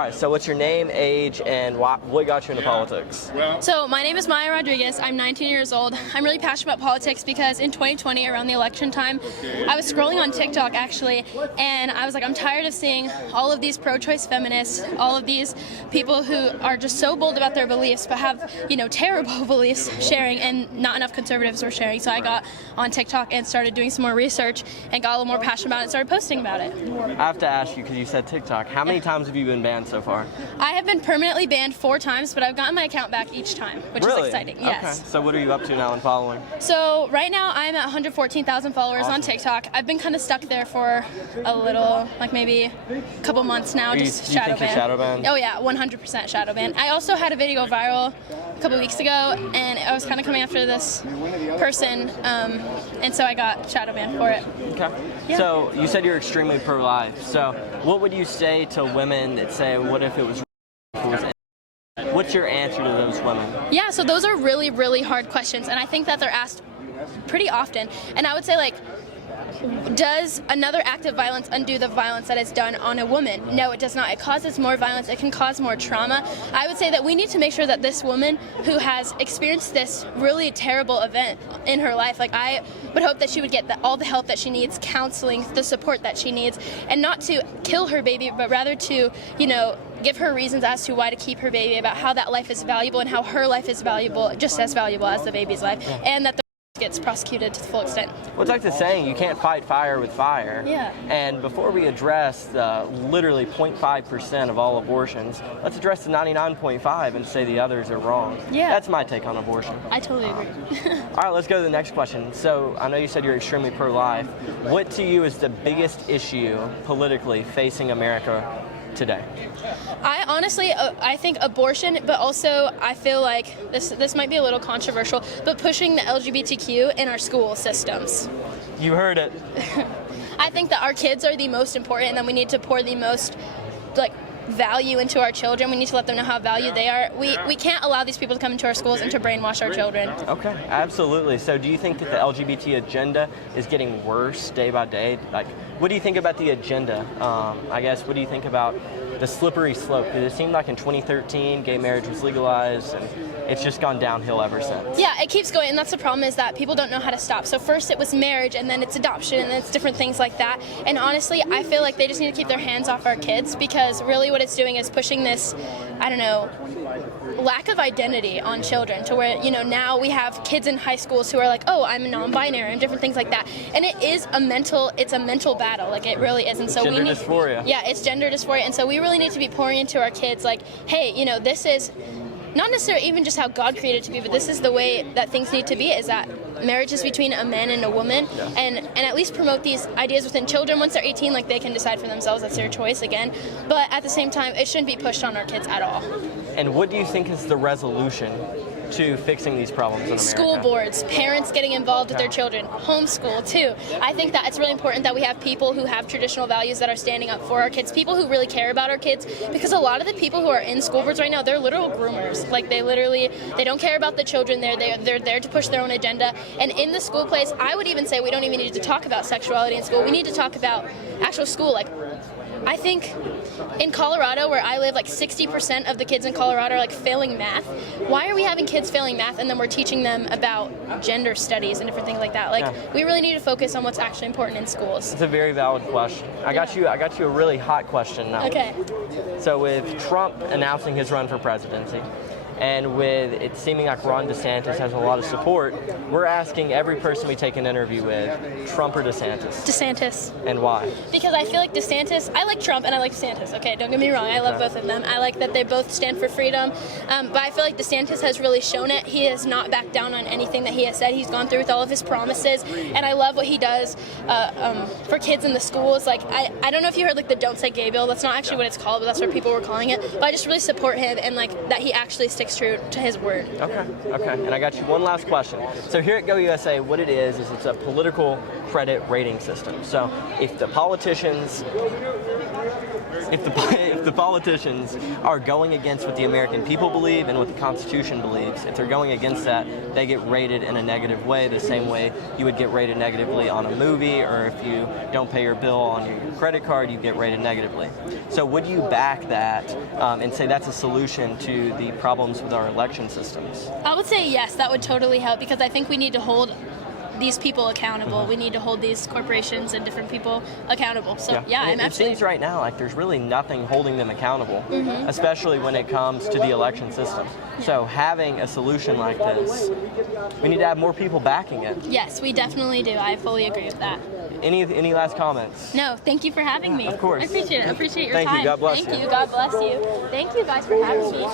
right, so what's your name, age, and what got you into politics? So my name is Maya Rodriguez. I'm 19 years old. I'm really passionate about politics because in 2020, around the election time, I was scrolling on TikTok actually, and I was like, I'm tired of seeing all of these pro-choice feminists, all of these people who are just so bold about their beliefs but have, terrible beliefs sharing, and not enough conservatives were sharing. So I got on TikTok and started doing some more research and got a little more passionate about it and started posting about it. I have to ask you, because you said TikTok, how many times have you been banned so far? I have been permanently banned 4 times, but I've gotten my account back each time, which is exciting. Yes. Okay. So what are you up to now in following? So right now I'm at 114,000 followers on TikTok. I've been kind of stuck there for a little, like maybe a couple months now, just shadow banned. Shadow banned? Oh yeah, 100% shadow banned. I also had a video viral a couple weeks ago, and I was kind of coming after this person, and so I got shadow banned for it. Okay. Yeah. So you said you're extremely pro-life. So what would you say to women that say, what if it was What's your answer to those women? Yeah, so those are really, really hard questions, and I think that they're asked pretty often. And I would say, like, does another act of violence undo the violence that is done on a woman? No, it does not. It causes more violence. It can cause more trauma. I would say that we need to make sure that this woman who has experienced this really terrible event in her life, like, I would hope that she would get all the help that she needs, counseling, the support that she needs, and not to kill her baby, but rather to, give her reasons as to why to keep her baby, about how that life is valuable and how her life is valuable, just as valuable as the baby's life, and that the gets prosecuted to the full extent. Well, it's like the saying, you can't fight fire with fire. Yeah. And before we address the literally 0.5% of all abortions, let's address the 99.5 and say the others are wrong. Yeah. That's my take on abortion. I totally agree. All right, let's go to the next question. So I know you said you're extremely pro-life. What to you is the biggest issue politically facing America today? I honestly, I think abortion, but also I feel like this might be a little controversial, but pushing the LGBTQ in our school systems. You heard it. I think that our kids are the most important, and that we need to pour the most, value into our children. We need to let them know how valued they are. We can't allow these people to come into our schools and to brainwash our children. Okay, absolutely. So do you think that the LGBT agenda is getting worse day by day? What do you think about the agenda? I guess, what do you think about the slippery slope? Because it seemed like in 2013, gay marriage was legalized, and it's just gone downhill ever since. Yeah, it keeps going, and that's the problem, is that people don't know how to stop. So first it was marriage, and then it's adoption, and then it's different things like that. And honestly, I feel like they just need to keep their hands off our kids, because really what it's doing is pushing this, lack of identity on children, to where, now we have kids in high schools who are like, oh, I'm non-binary, and different things like that. And it's a mental battle, like it really is. And so gender dysphoria. Yeah, it's gender dysphoria, and so we really need to be pouring into our kids, like, hey, this is not necessarily even just how God created it to be, but this is the way that things need to be, is that marriage is between a man and a woman, and at least promote these ideas within children. Once they're 18, they can decide for themselves, that's their choice again, but at the same time, it shouldn't be pushed on our kids at all. And what do you think is the resolution to fixing these problems in America? School boards, parents getting involved with their children, homeschool too. I think that it's really important that we have people who have traditional values that are standing up for our kids, people who really care about our kids, because a lot of the people who are in school boards right now, they're literal groomers. They don't care about the children. They're there to push their own agenda. And in the school place, I would even say we don't even need to talk about sexuality in school. We need to talk about actual school. I think in Colorado, where I live, 60% of the kids in Colorado are failing math. Why are we having kids failing math, and then we're teaching them about gender studies and different things like that? We really need to focus on what's actually important in schools. It's a very valid question. I got you a really hot question now. Okay. So with Trump announcing his run for presidency, and with it seeming like Ron DeSantis has a lot of support, we're asking every person we take an interview with, Trump or DeSantis? DeSantis. And why? Because I feel like DeSantis, I like Trump and I like DeSantis, okay, don't get me wrong, I love both of them. I like that they both stand for freedom, but I feel like DeSantis has really shown it. He has not backed down on anything that he has said. He's gone through with all of his promises, and I love what he does for kids in the schools. I don't know if you heard the Don't Say Gay bill. That's not actually what it's called, but that's what people were calling it. But I just really support him, and that he actually sticks sticks true to his word. Okay. And I got you one last question. So here at Go USA, what it is it's a political credit rating system. So if the politicians are going against what the American people believe and what the Constitution believes, if they're going against that, they get rated in a negative way, the same way you would get rated negatively on a movie, or if you don't pay your bill on your credit card, you get rated negatively. So would you back that and say that's a solution to the problems with our election systems? I would say yes, that would totally help, because I think we need to hold these people accountable. We need to hold these corporations and different people accountable. So I'm It absolutely. seems right now like there's really nothing holding them accountable, especially when it comes to the election system. So having a solution like this, we need to have more people backing it. Yes, we definitely do. I fully agree with that. Any last comments? No, thank you for having me. Of course. I appreciate it. I appreciate your Thank you. time. God bless Thank you. you. God bless you. Thank you guys for having me.